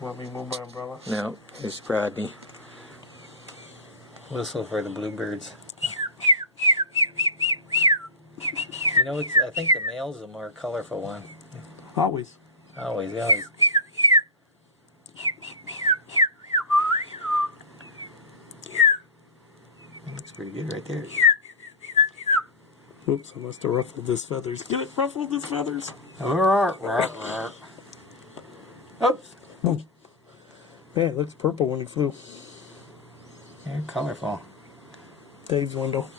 Want me to move my umbrella? No, it's Rodney. Whistle for the bluebirds. You know, I think the male's the more colorful one. Always. Always. Looks pretty good right there. Oops, I must have ruffled his feathers. Get it? Ruffled his feathers. Oops. Man, it looks purple when he flew. They're colorful. Dave's window.